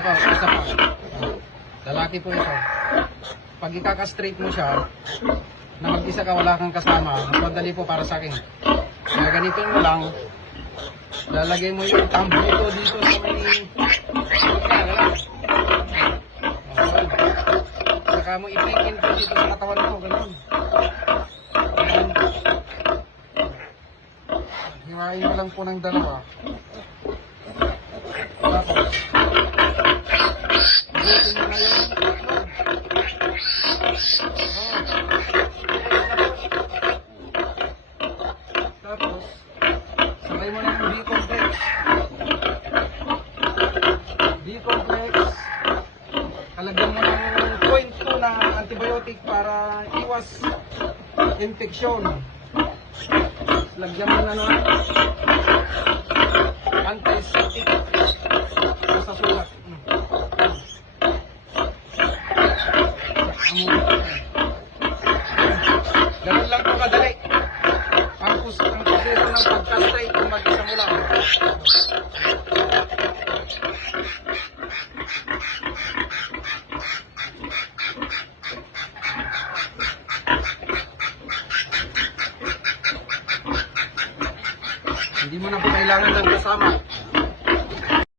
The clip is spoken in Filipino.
pa isa pa. Lalaki po ito. Pag ikaka-straight mo siya, na mag-isa ka wala kang kasama, mas po para sa akin. Kaya ganito mo lang, lalagay mo yung tambo ito dito sa may... Saka mo ipikin po dito sa katawan mo, ganun. Hiwain mo lang po ng dalawa. Tapos, Butin mo na yung Tapos, sabay mo na yung B-complex. B-complex. Mo ng 0.2 na antibiotic para iwas infeksyon. Lagyan mo na ng antiseptic sa sulat. Ganun lang po kadali. Ang, kus ang proseso ng pagka-straight kung mag-isa mo lang. Hindi mo na po kailangan ng kasama.